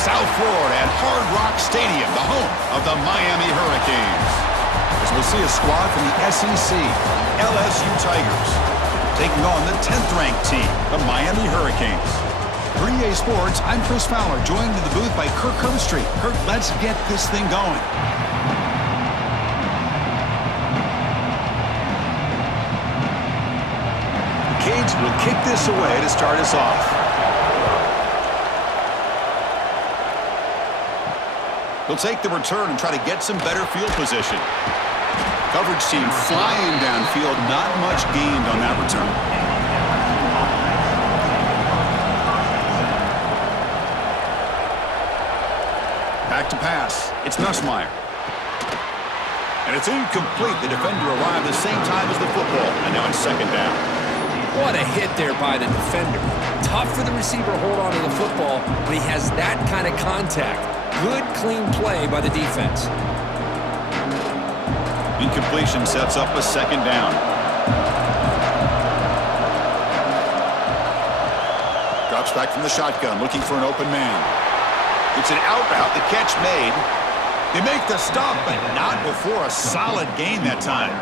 South Florida at Hard Rock Stadium, the home of the Miami Hurricanes. As we'll see a squad from the SEC, LSU Tigers, taking on the 10th-ranked team, the Miami Hurricanes. For EA Sports, I'm Chris Fowler, joined in the booth by Kirk Herbstreit. Kirk, let's get this thing going. The Canes will kick this away to start us off. He'll take the return and try to get some better field position. Coverage team flying downfield, not much gained on that return. Back to pass. It's Nussmeier. And it's incomplete. The defender arrived the same time as the football, and now it's second down. What a hit there by the defender. Tough for the receiver to hold on to the football, but he has that kind of contact. Good, clean play by the defense. Incompletion sets up a second down. Drops back from the shotgun, looking for an open man. It's an out route, the catch made. They make the stop, but not before a solid gain that time.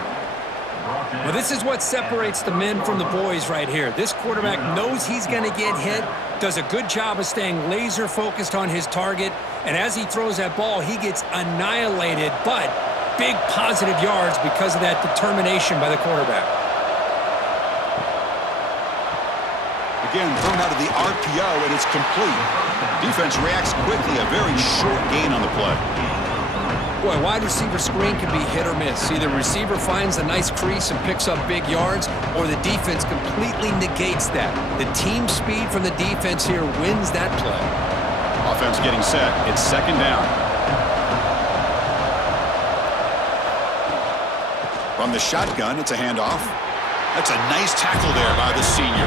Well, this is what separates the men from the boys right here. This quarterback knows he's going to get hit, does a good job of staying laser focused on his target, and as he throws that ball, he gets annihilated, but big positive yards because of that determination by the quarterback. Again, thrown out of the RPO, and it's complete. Defense reacts quickly, a very short gain on the play. Boy, wide receiver screen can be hit or miss. Either receiver finds a nice crease and picks up big yards, or the defense completely negates that. The team speed from the defense here wins that play. Offense getting set. It's second down. From the shotgun, it's a handoff. That's a nice tackle there by the senior.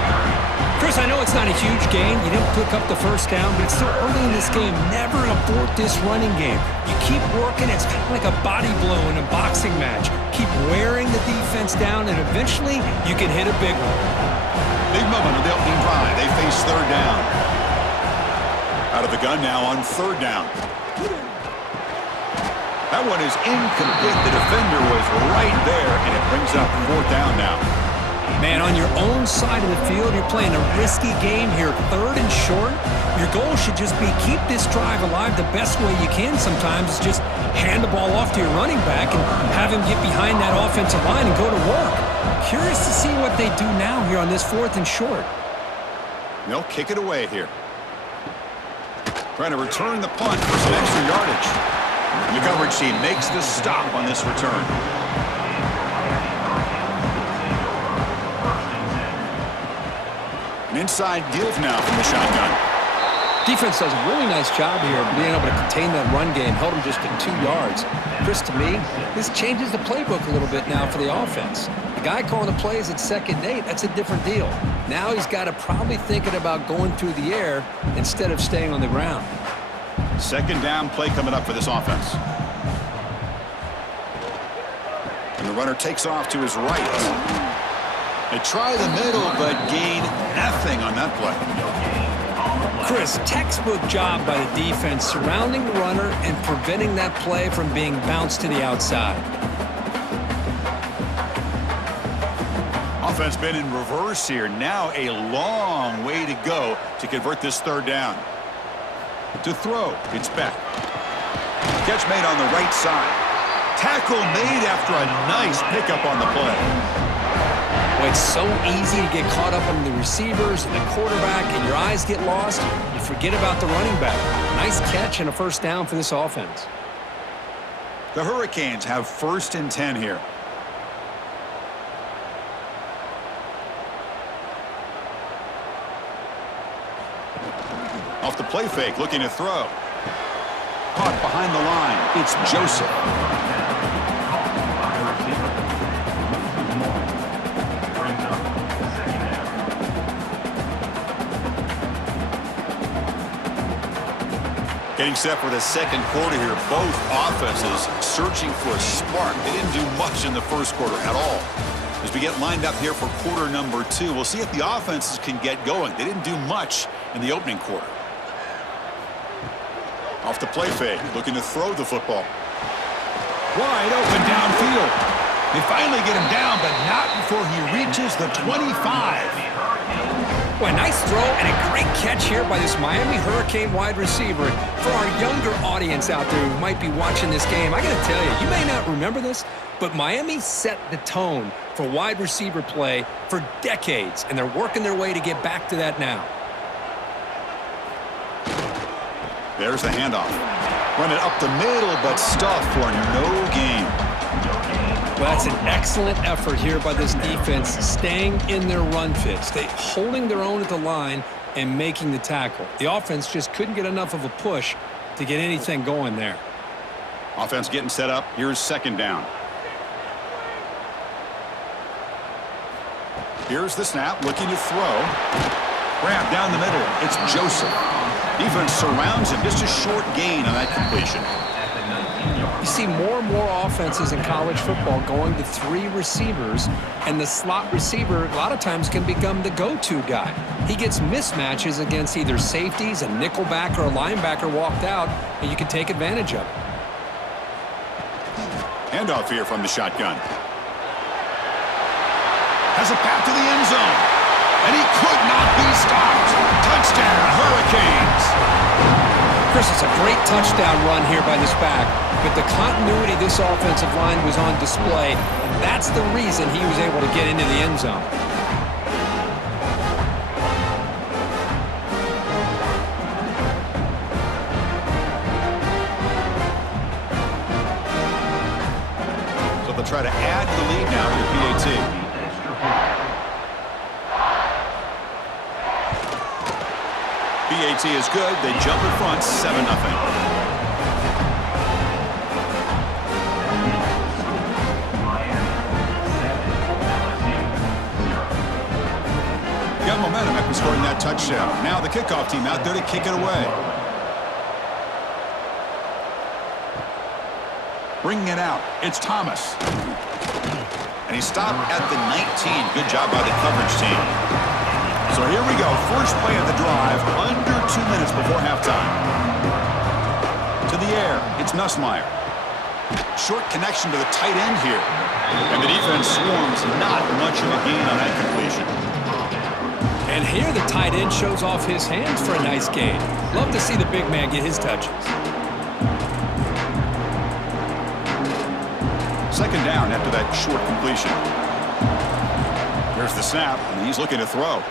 Chris, I know it's not a huge gain. You didn't pick up the first down, but it's still early in this game. Never abort this running game. You keep working. It's kind of like a body blow in a boxing match. Keep wearing the defense down, and eventually you can hit a big one. Big moment of the opening drive. They face third down. Out of the gun now on third down. That one is incomplete. The defender was right there, and it brings up fourth down now. Man, on your own side of the field, you're playing a risky game here, third and short. Your goal should just be keep this drive alive the best way you can sometimes. Is just hand the ball off to your running back and have him get behind that offensive line and go to work. Curious to see what they do now here on this fourth and short. They'll kick it away here. Trying to return the punt for some extra yardage. And the coverage team makes the stop on this return. An inside give now from the shotgun. Defense does a really nice job here of being able to contain that run game, held him just to 2 yards. Chris, to me, this changes the playbook a little bit now for the offense. The guy calling the plays at 2nd and 8, that's a different deal. Now he's got to probably thinking about going through the air instead of staying on the ground. Second down play coming up for this offense. And the runner takes off to his right. They try the middle, but gain nothing on that play. Chris, textbook job by the defense surrounding the runner and preventing that play from being bounced to the outside. Offense been in reverse here. Now a long way to go to convert this third down. To throw, it's back. Catch made on the right side. Tackle made after a nice pickup on the play. Well, it's so easy to get caught up on the receivers and the quarterback, and your eyes get lost. You forget about the running back. Nice catch and a first down for this offense. The Hurricanes have 1st and 10 here. Off the play fake, looking to throw. Caught behind the line. It's Joseph. Getting set for the second quarter here. Both offenses searching for a spark. They didn't do much in the first quarter at all. As we get lined up here for quarter number 2, we'll see if the offenses can get going. They didn't do much in the opening quarter. Off the play fake, looking to throw the football. Wide open downfield. They finally get him down, but not before he reaches the 25. Well, a nice throw and a great catch here by this Miami Hurricane wide receiver. For our younger audience out there who might be watching this game, I got to tell you, you may not remember this, but Miami set the tone for wide receiver play for decades, and they're working their way to get back to that now. There's the handoff. Run it up the middle, but stuffed for no gain. Well, that's an excellent effort here by this defense, staying in their run fits. They holding their own at the line and making the tackle. The offense just couldn't get enough of a push to get anything going there. Offense getting set up. Here's second down. Here's the snap, looking to throw. Grab down the middle. It's Joseph. Defense surrounds him. Just a short gain on that completion. You see more and more offenses in college football going to 3 receivers, and the slot receiver a lot of times can become the go-to guy. He gets mismatches against either safeties, a nickelback, or a linebacker walked out, and you can take advantage of it. Handoff here from the shotgun. Has a path to the end zone, and he could not be stopped. Touchdown, Hurricanes. Chris, it's a great touchdown run here by this back, but the continuity of this offensive line was on display, and that's the reason he was able to get into the end zone. So they'll try to add to the lead now to the PAT. PAT is good. They jump in front, 7-0. Got momentum after scoring that touchdown. Now the kickoff team out there to kick it away. Bringing it out, it's Thomas. And he stopped at the 19. Good job by the coverage team. So here we go, first play of the drive, under 2 minutes before halftime. To the air, it's Nussmeier. Short connection to the tight end here. And the defense swarms, not much of a gain on that completion. And here the tight end shows off his hands for a nice gain. Love to see the big man get his touches. Second down after that short completion. Here's the snap, and he's looking to throw.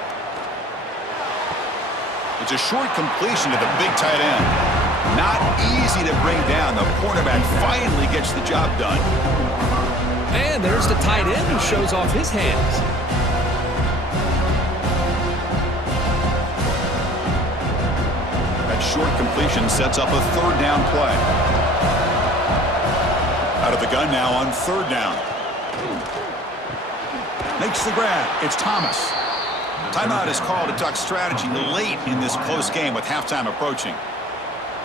It's a short completion to the big tight end. Not easy to bring down. The cornerback finally gets the job done. And there's the tight end who shows off his hands. That short completion sets up a third down play. Out of the gun now on third down. Makes the grab. It's Thomas. Timeout is called to talk strategy late in this close game with halftime approaching.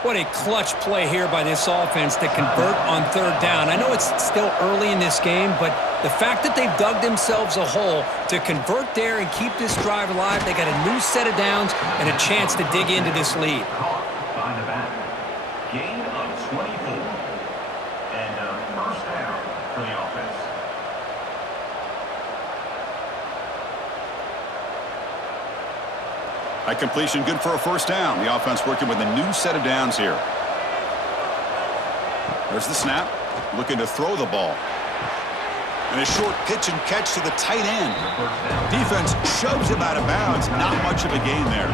What a clutch play here by this offense to convert on third down. I know it's still early in this game, but the fact that they've dug themselves a hole to convert there and keep this drive alive, they got a new set of downs and a chance to dig into this lead. By the back. Gain of 24. And first down for the offense. That completion good for a first down. The offense working with a new set of downs here. There's the snap. Looking to throw the ball. And a short pitch and catch to the tight end. Defense shoves him out of bounds. Not much of a gain there.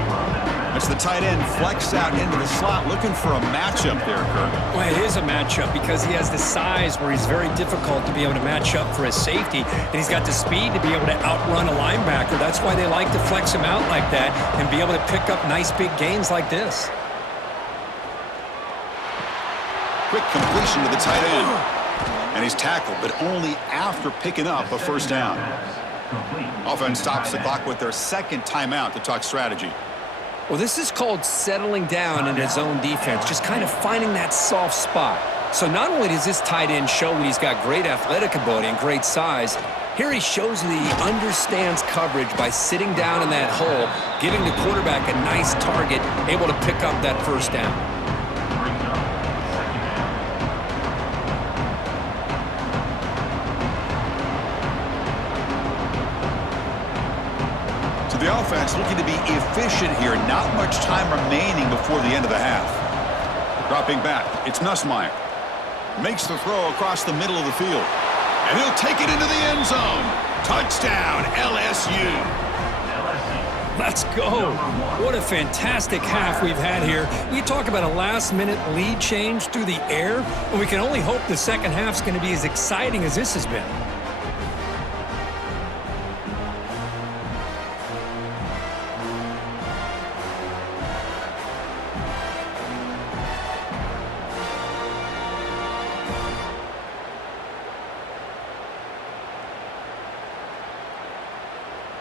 As the tight end flex out into the slot, looking for a matchup there, Kurt. Well, it is a matchup because he has the size where he's very difficult to be able to match up for his safety, and he's got the speed to be able to outrun a linebacker. That's why they like to flex him out like that and be able to pick up nice big gains like this. Quick completion to the tight end. And he's tackled, but only after picking up a first down. Offense stops the clock with their second timeout to talk strategy. Well, this is called settling down in his own defense, just kind of finding that soft spot. So not only does this tight end show that he's got great athletic ability and great size, here he shows that he understands coverage by sitting down in that hole, giving the quarterback a nice target, able to pick up that first down. offense looking to be efficient here. Not much time remaining before the end of the half. Dropping back, it's Nussmeier. Makes the throw across the middle of the field. And he'll take it into the end zone. Touchdown, LSU. Let's go. What a fantastic half we've had here. You talk about a last-minute lead change through the air, and we can only hope the second half's going to be as exciting as this has been.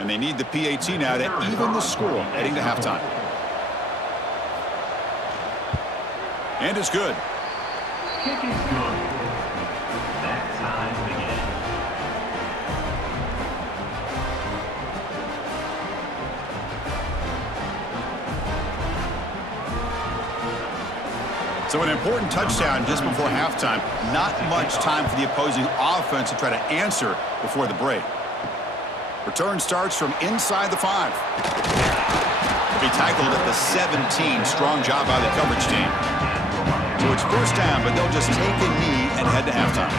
And they need the PAT now to even the score heading to halftime. And it's good. Kick is good. That time begins. So an important touchdown just before halftime. Not much time for the opposing offense to try to answer before the break. Return starts from inside the 5. Be tackled at the 17. Strong job by the coverage team. So it's first down, but they'll just take a knee and head to halftime.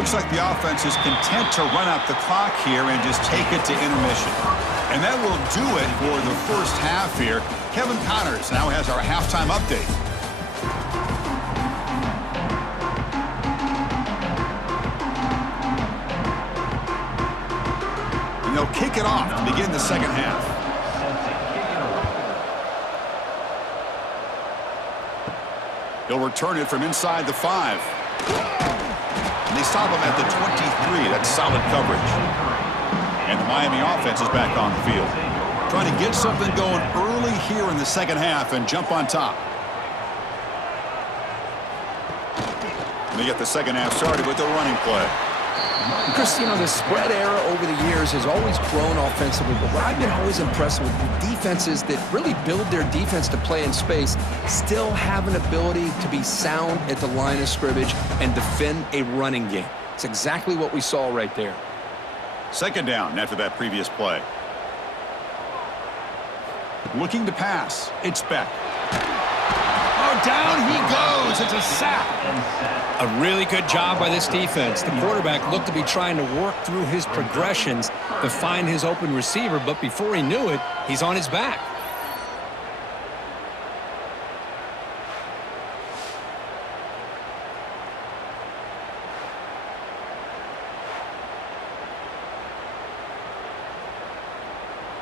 Looks like the offense is content to run out the clock here and just take it to intermission. And that will do it for the first half here. Kevin Connors now has our halftime update. They'll kick it off to begin the second half. He'll return it from inside the 5. And they stop him at the 23. That's solid coverage. And the Miami offense is back on the field. Trying to get something going early here in the second half and jump on top. And they get the second half started with the running play. Chris, you know, the spread era over the years has always grown offensively, but what I've been always impressed with defenses that really build their defense to play in space still have an ability to be sound at the line of scrimmage and defend a running game. It's exactly what we saw right there. Second down after that previous play. Looking to pass. It's Beck. Oh, down he goes. It's a sack. A really good job by this defense. The quarterback looked to be trying to work through his progressions to find his open receiver, but before he knew it, he's on his back.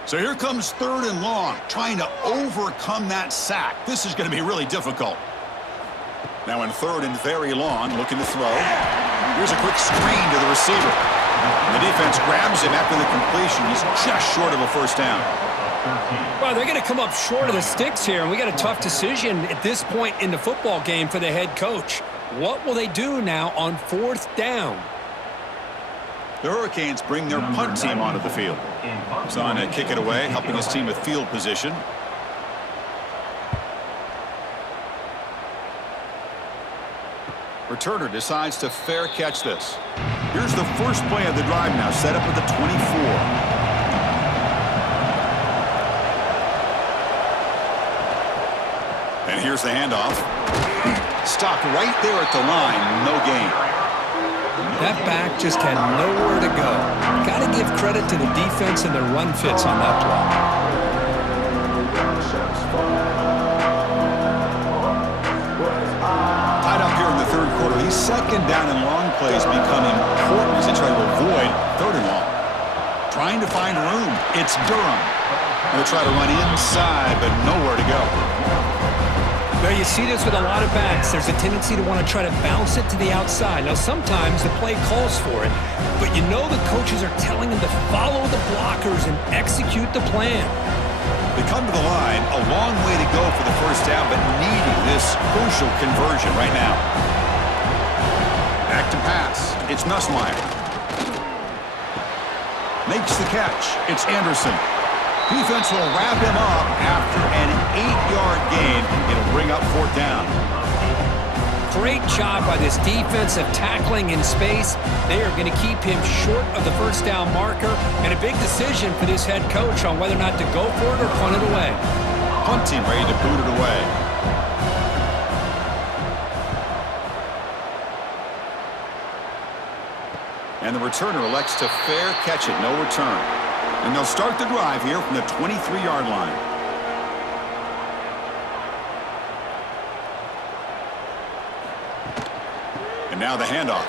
So here comes third and long, trying to overcome that sack. This is going to be really difficult. Now in third and very long, looking to throw. Here's a quick screen to the receiver. The defense grabs him after the completion. He's just short of a first down. Well, they're going to come up short of the sticks here, and we got a tough decision at this point in the football game for the head coach. What will they do now on fourth down? The Hurricanes bring their punt team onto the field. He's on to kick it away, helping his team with field position. Returner decides to fair catch this. Here's the first play of the drive now, set up at the 24. And here's the handoff. Stopped right there at the line, no gain. That back just had nowhere to go. Got to give credit to the defense and their run fits on that play. Tied up here in the third quarter. These second down and long plays become important as they try to avoid third and long. Trying to find room. It's Durham. They'll try to run inside, but nowhere to go. Well, you see this with a lot of backs. There's a tendency to want to try to bounce it to the outside. Now, sometimes the play calls for it, but you know the coaches are telling them to follow the blockers and execute the plan. They come to the line, a long way to go for the first down, but needing this crucial conversion right now. Back to pass. It's Nussmeier. Makes the catch. It's Anderson. Defense will wrap him up after an 8-yard gain. It'll bring up fourth down. Great job by this defensive tackling in space. They are going to keep him short of the first down marker, and a big decision for this head coach on whether or not to go for it or punt it away. Punt team ready to boot it away. And the returner elects to fair catch it, no return. And they'll start the drive here from the 23-yard line. And now the handoff.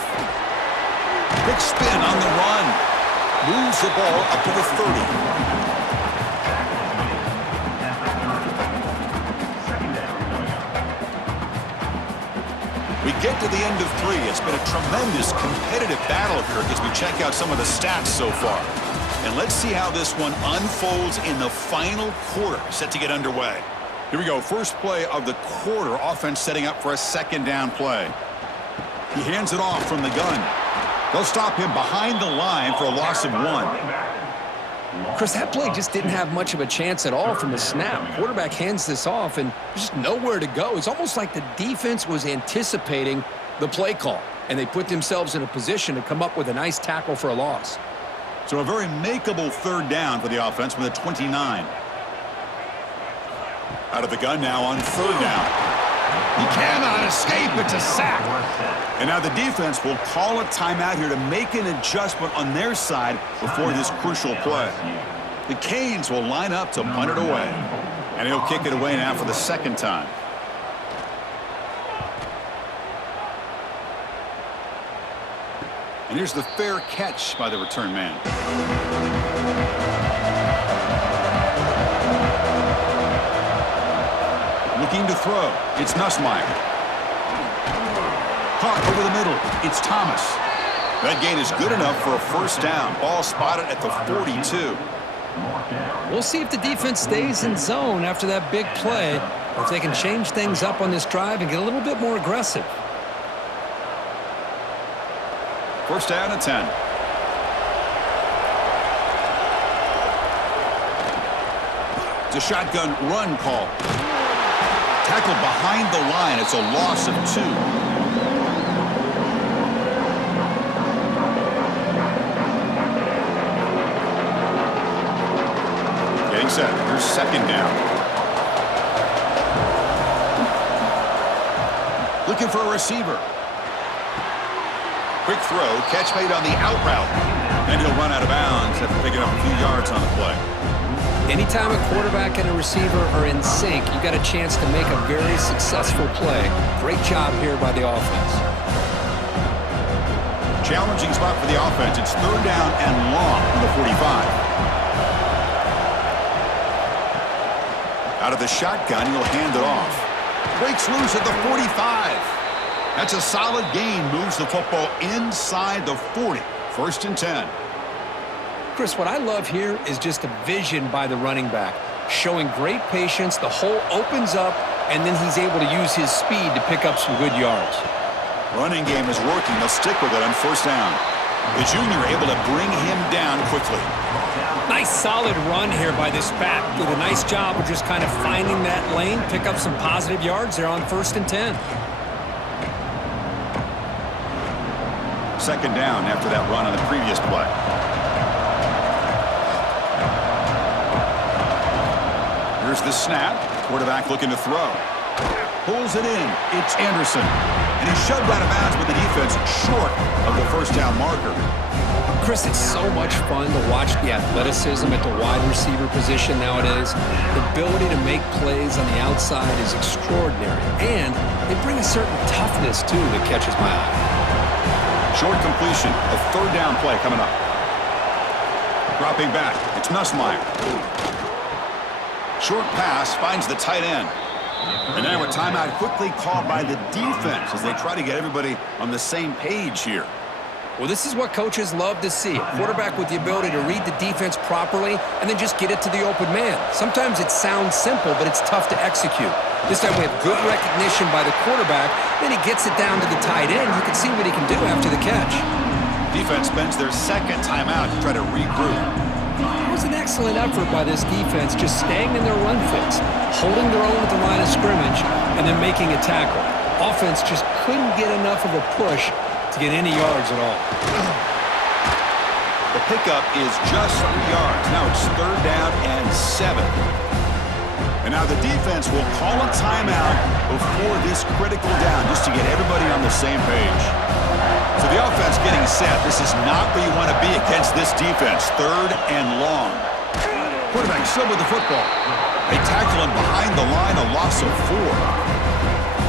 Quick spin on the run. Moves the ball up to the 30. We get to the end of 3. It's been a tremendous competitive battle, Kirk, as we check out some of the stats so far. And let's see how this one unfolds in the final quarter, set to get underway. Here we go, first play of the quarter, offense setting up for a second down play. He hands it off from the gun. They'll stop him behind the line for a loss of 1. Chris, that play just didn't have much of a chance at all from the snap. Quarterback hands this off, and there's just nowhere to go. It's almost like the defense was anticipating the play call, and they put themselves in a position to come up with a nice tackle for a loss. So a very makeable third down for the offense with a 29. Out of the gun now on third down. He cannot escape. It's a sack. And now the defense will call a timeout here to make an adjustment on their side before this crucial play. The Canes will line up to punt it away. And he'll kick it away now for the second time. And here's the fair catch by the return man. Looking to throw. It's Nussmeier. Caught over the middle. It's Thomas. That gain is good enough for a first down. Ball spotted at the 42. We'll see if the defense stays in zone after that big play, or if they can change things up on this drive and get a little bit more aggressive. First down and 10. It's a shotgun run call. Tackled behind the line. It's a loss of 2. Getting set. Here's second down. Looking for a receiver. Quick throw. Catch made on the out route. And he'll run out of bounds after picking up a few yards on the play. Anytime a quarterback and a receiver are in sync, you got a chance to make a very successful play. Great job here by the offense. Challenging spot for the offense. It's third down and long from the 45. Out of the shotgun, he'll hand it off. Breaks loose at the 45. That's a solid gain. Moves the football inside the 40. First and 10. Chris, what I love here is just a vision by the running back, showing great patience. The hole opens up, and then he's able to use his speed to pick up some good yards. Running game is working. They'll stick with it on first down. The junior able to bring him down quickly. Nice solid run here by this back. Did a nice job of just kind of finding that lane, pick up some positive yards there on first and 10. Second down after that run on the previous play. Here's the snap. Quarterback looking to throw. Pulls it in. It's Anderson. And he's shoved out of bounds with the defense short of the first down marker. Chris, it's so much fun to watch the athleticism at the wide receiver position nowadays. The ability to make plays on the outside is extraordinary. And they bring a certain toughness, too, that catches my eye. Short completion. A third down play coming up. Dropping back. It's Nussmeier. Short pass finds the tight end. And now a timeout quickly called by the defense as they try to get everybody on the same page here. Well, this is what coaches love to see. A quarterback with the ability to read the defense properly and then just get it to the open man. Sometimes it sounds simple, but it's tough to execute. This time we have good recognition by the quarterback. Then he gets it down to the tight end. You can see what he can do after the catch. Defense spends their second timeout to try to regroup. It was an excellent effort by this defense, just staying in their run fits, holding their own at the line of scrimmage, and then making a tackle. offense just couldn't get enough of a push to get any yards at all. The pickup is just 3 yards. Now it's 3rd down and 7. And now the defense will call a timeout before this critical down just to get everybody on the same page. So the offense getting set. This is not where you want to be against this defense. 3rd and long. Quarterback still with the football. They tackle him behind the line, a loss of 4.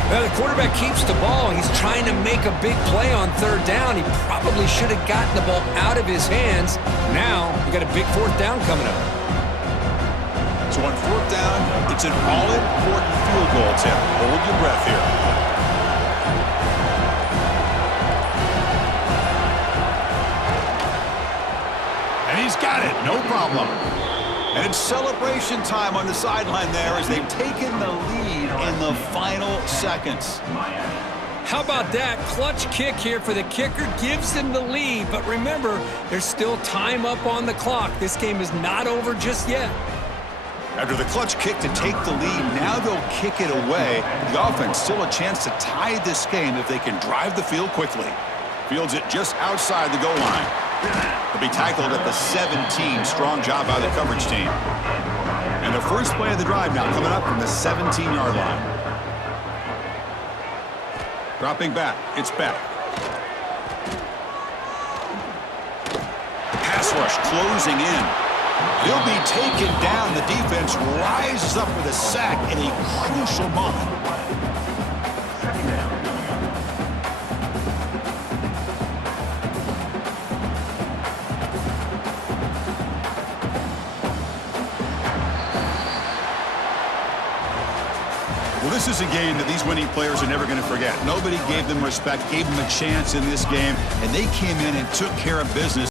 Well, the quarterback keeps the ball. He's trying to make a big play on 3rd down. He probably should have gotten the ball out of his hands. Now, you got a big 4th down coming up. So on 4th down, it's an all-important field goal attempt. Hold your breath here. And he's got it, no problem. And it's celebration time on the sideline there as they've taken the lead in the final seconds. How about that? Clutch kick here for the kicker. Gives them the lead. But remember, there's still time up on the clock. This game is not over just yet. After the clutch kick to take the lead, now they'll kick it away. The offense still a chance to tie this game if they can drive the field quickly. Fields it just outside the goal line. He'll be tackled at the 17. Strong job by the coverage team. And the first play of the drive now coming up from the 17-yard line. Dropping back. It's back. Pass rush closing in. He'll be taken down. The defense rises up with a sack in a crucial moment. Well, this is a game that these winning players are never going to forget. Nobody gave them respect, gave them a chance in this game, and they came in and took care of business.